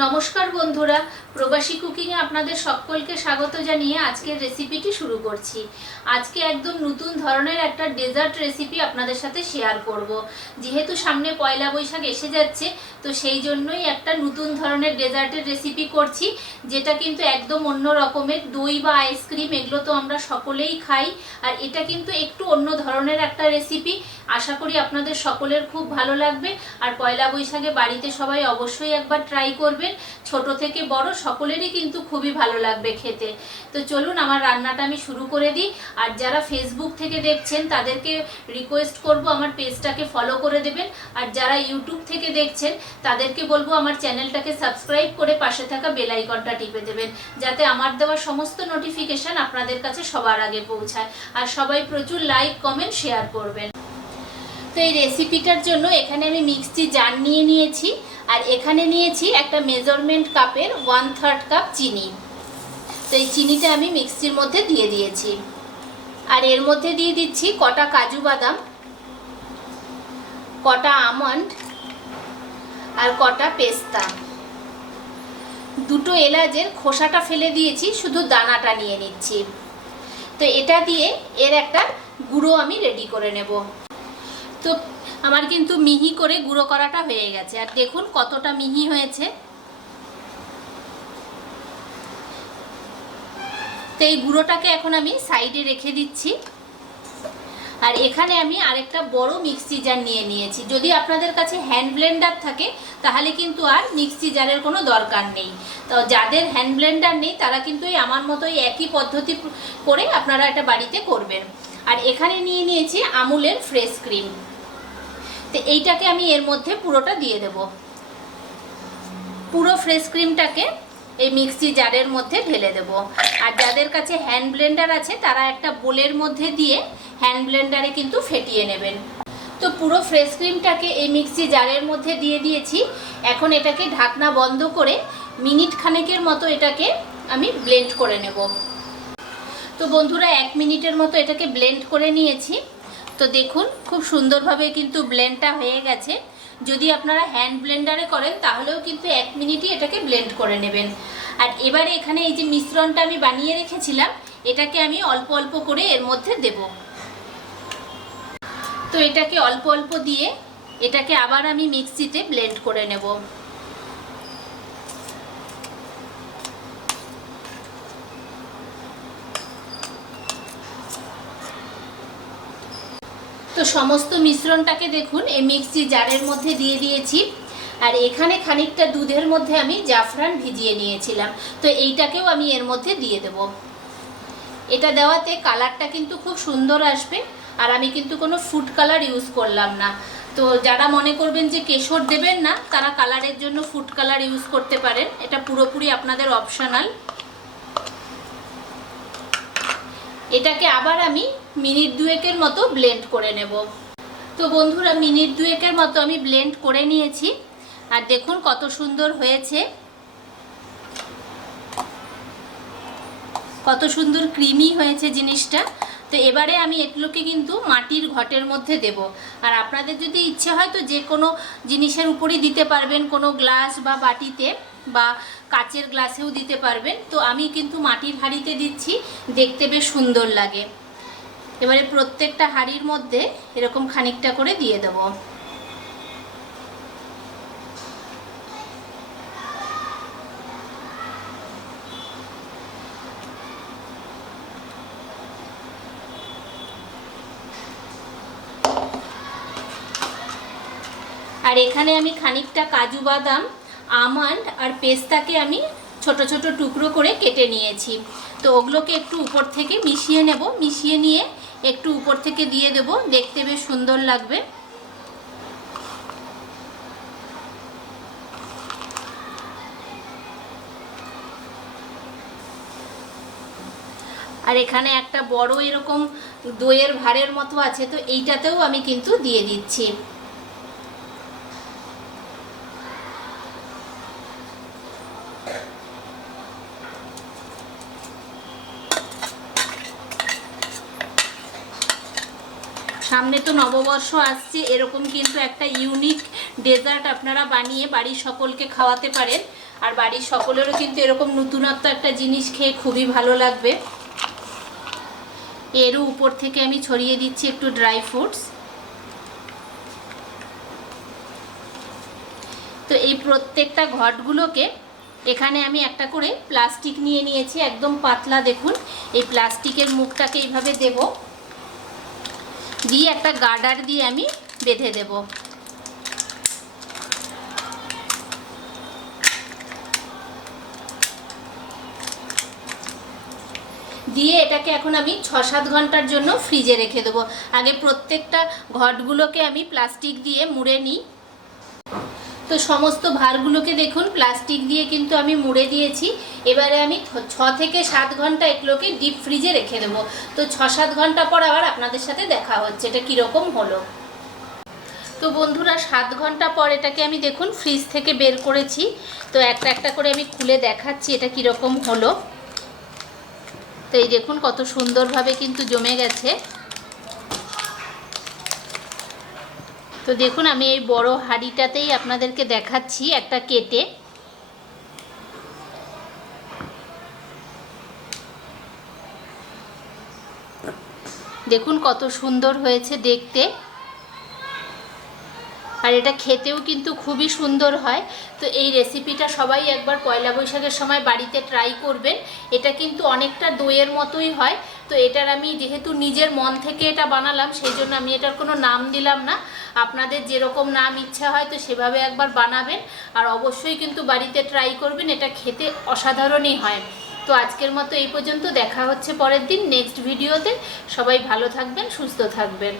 নমস্কার বন্ধুরা, প্রবাসী কুকিংয়ে আপনাদের সকলকে স্বাগত জানিয়ে আজকের রেসিপিটি শুরু করছি। আজকে একদম নতুন ধরনের একটা ডেজার্ট রেসিপি আপনাদের সাথে শেয়ার করব। যেহেতু সামনে পয়লা বৈশাখ এসে যাচ্ছে, তো সেই জন্যই একটা নতুন ধরনের ডেজার্টের রেসিপি করছি, যেটা কিন্তু একদম অন্য রকমের দই বা আইসক্রিম এগুলো তো আমরা সকলেই খাই, আর এটা কিন্তু একটু অন্য ধরনের একটা রেসিপি আশা করি আপনাদের সকলের খুব ভালো লাগবে, আর পয়লা বৈশাখে বাড়িতে সবাই অবশ্যই একবার ট্রাই করবেন। ছোট থেকে বড় সকলেরই কিন্তু খুবই ভালো লাগবে খেতে। তো চলুন, আমার রান্নাটা আমি শুরু করে দিই। আর যারা ফেসবুক থেকে দেখছেন, তাদেরকে রিকোয়েস্ট করব আমার পেজটাকে ফলো করে দেবেন। আর যারা ইউটিউব থেকে দেখছেন, তাদেরকে বলব আমার চ্যানেলটাকে সাবস্ক্রাইব করে পাশে থাকা বেল আইকনটা টিপে দেবেন। যাতে আমার দেওয়া সমস্ত নোটিফিকেশন আপনাদের কাছে সবার আগে পৌঁছায়। আর সবাই প্রচুর লাইক কমেন্ট শেয়ার করবেন। তো এই রেসিপিটার জন্য এখানে আমি মিক্সি জার নিয়ে নিয়েছি। আর এখানে নিয়েছি একটা মেজারমেন্ট কাপের ওয়ান থার্ড কাপ চিনি। তো এই চিনিটা আমি মিক্সির মধ্যে দিয়ে দিয়েছি। আর এর মধ্যে দিয়ে দিচ্ছি কটা কাজু বাদাম, কটা আমন্ড, আর কটা পেস্তা। দুটো এলাচের খোসাটা ফেলে দিয়েছি, শুধু দানাটা নিয়ে নিচ্ছি। তো এটা দিয়ে এর একটা গুঁড়ো আমি রেডি করে নেব। তো আমার কিন্তু মিহি করে গুঁড়ো করাটা হয়ে গেছে। আর দেখুন কতটা মিহি হয়েছে। তো এই গুঁড়োটাকে এখন আমি সাইডে রেখে দিচ্ছি। আর এখানে আমি আরেকটা বড় মিক্সি জার নিয়ে নিয়েছি। যদি আপনাদের কাছে হ্যান্ড ব্লেন্ডার থাকে, তাহলে কিন্তু আর মিক্সি জারের কোনো দরকার নেই। তো যাদের হ্যান্ড ব্লেন্ডার নেই, তারা কিন্তু এই আমার মতোই একই পদ্ধতি করে আপনারা এটা বাড়িতে করবেন। আর এখানে নিয়ে নিয়েছি আমুলের ফ্রেশ ক্রিম। তো এইটাকে আমি এর মধ্যে পুরোটা দিয়ে দেব। পুরো ফ্রেশ ক্রিমটাকে এই মিক্সি জারের মধ্যে ঢেলে দেব। আর যাদের কাছে হ্যান্ড ব্লেন্ডার আছে, তারা একটা বোলের মধ্যে দিয়ে হ্যান্ড ব্লেন্ডারে কিন্তু ফেটিয়ে নেবেন। তো পুরো ফ্রেশ ক্রিমটাকে এই মিক্সি জারের মধ্যে দিয়ে দিয়েছি। এখন এটাকে ঢাকনা বন্ধ করে মিনিট খানেকের মতো এটাকে আমি ব্লেন্ড করে নেব। তো বন্ধুরা, এক মিনিটের মতো এটাকে ব্লেন্ড করে নিয়েছি। তো দেখুন, খুব সুন্দরভাবে কিন্তু ব্লেন্ডটা হয়ে গেছে। যদি আপনারা হ্যান্ড ব্লেন্ডারে করেন, তাহলেও কিন্তু এক মিনিটই এটাকে ব্লেন্ড করে নেবেন। আর এবারে এখানে এই যে মিশ্রণটা আমি বানিয়ে রেখেছিলাম, এটাকে আমি অল্প অল্প করে এর মধ্যে দেব। তো এটাকে অল্প অল্প দিয়ে এটাকে আবার আমি মিক্সিতে ব্লেন্ড করে নেব। তো সমস্ত মিশ্রণটাকে দেখুন, এই মিক্সি জারের মধ্যে দিয়ে দিয়েছি। আর এখানে খানিকটা দুধের মধ্যে আমি জাফরান ভিজিয়ে নিয়েছিলাম। তো এইটাকেও আমি এর মধ্যে দিয়ে দেব। এটা দেওয়াতে কালারটা কিন্তু খুব সুন্দর আসবে। আর আমি কিন্তু কোনো ফুড কালার ইউজ করলাম না। তো যারা মনে করবেন যে কেশর দেবেন না, তারা কালারের জন্য ফুড কালার ইউজ করতে পারেন। এটা পুরোপুরি আপনাদের অপশনাল। এটাকে আবার আমি মিনিট দুয়েকের মতো ব্লেন্ড করে নেব। তো বন্ধুরা, মিনিট দুয়েকের মতো আমি ব্লেন্ড করে নিয়েছি। আর দেখুন কত সুন্দর হয়েছে। কত সুন্দর ক্রিমি হয়েছে জিনিসটা। তো এবারে আমি এগুলোকে কিন্তু মাটির ঘটের মধ্যে দেব। আর আপনাদের যদি ইচ্ছে হয় তো যে কোনো জিনিসের উপরই দিতে পারবেন, কোনো গ্লাস বা বাটিতে বা কাচের গ্লাসেও দিতে পারবেন। তো আমি কিন্তু মাটির হাঁড়িতে দিচ্ছি, দেখতে বেশ সুন্দর লাগে। এবারে প্রত্যেকটা হাঁড়ির মধ্যে এরকম খানিকটা করে দিয়ে দেব। আর এখানে আমি খানিকটা কাজু বাদাম, আমন্ড আর পেস্তাকে আমি ছোট ছোট টুকরো করে কেটে নিয়েছি। তো ওগুলোকে একটু উপর থেকে মিশিয়ে নেব। মিশিয়ে নিয়ে একটু উপর থেকে দিয়ে দেব। দেখতে বেশ সুন্দর লাগবে। আর এখানে একটা বড় এরকম দইয়ের ভাড়ের মতো আছে, তো এইটাতেও আমি কিন্তু দিয়ে দিচ্ছি। সামনে তো নববর্ষ আসছে, এরকম কিন্তু একটা ইউনিক ডেজার্ট আপনারা বানিয়ে বাড়ির সকলকে খাওয়াতে পারেন। আর বাড়ির সকলেরও কিন্তু এরকম নতুনত্ব একটা জিনিস খেয়ে খুবই ভালো লাগবে। এরও উপর থেকে আমি ছড়িয়ে দিচ্ছি একটু ড্রাই ফ্রুটস তো এই প্রত্যেকটা ঘটগুলোকে এখানে আমি একটা করে প্লাস্টিক নিয়ে নিয়েছি, একদম পাতলা দেখুন। এই প্লাস্টিকের মুখটাকে এইভাবে দেব। দিয়ে একটা গার্ডার দিয়ে আমি বেঁধে দেব। দিয়ে এটাকে এখন আমি ছ সাত ঘণ্টার জন্য ফ্রিজে রেখে দেবো। আগে প্রত্যেকটা ঘটগুলোকে আমি প্লাস্টিক দিয়ে মুড়ে নিই। তো সমস্ত ভারগুলোকে দেখুন, প্লাস্টিক দিয়ে কিন্তু আমি মুড়ে দিয়েছি। এবারে আমি ছ থেকে সাত ঘণ্টা এগুলোকে ডিপ ফ্রিজে রেখে দেবো। তো ছ, সাত ঘণ্টা পর আবার আপনাদের সাথে দেখা হচ্ছে, এটা কীরকম হলো। তো বন্ধুরা, সাত ঘণ্টা পর এটাকে আমি দেখুন, ফ্রিজ থেকে বের করেছি। তো একটা একটা করে আমি খুলে দেখাচ্ছি, এটা কীরকম হলো। তো এই দেখুন, কত সুন্দরভাবে কিন্তু জমে গেছে। তো দেখুন, আমি এই বড় হাঁড়িটাতেই আপনাদেরকে দেখাচ্ছি একটা কেটে। দেখুন কত সুন্দর হয়েছে দেখতে। আর এটা খেতেও কিন্তু খুবই সুন্দর হয়। তো এই রেসিপিটা সবাই একবার পয়লা বৈশাখের সময় বাড়িতে ট্রাই করবেন। এটা কিন্তু অনেকটা দইয়ের মতোই হয়। তো এটার আমি যেহেতু নিজের মন থেকে এটা বানালাম, সেই জন্য আমি এটার কোনো নাম দিলাম না। আপনাদের যেরকম নাম ইচ্ছা হয় তো সেভাবে একবার বানাবেন। আর অবশ্যই কিন্তু বাড়িতে ট্রাই করবেন, এটা খেতে অসাধারণই হয়। তো আজকের মতো এই পর্যন্ত, দেখা হচ্ছে পরের দিন নেক্সট ভিডিওতে সবাই ভালো থাকবেন, সুস্থ থাকবেন।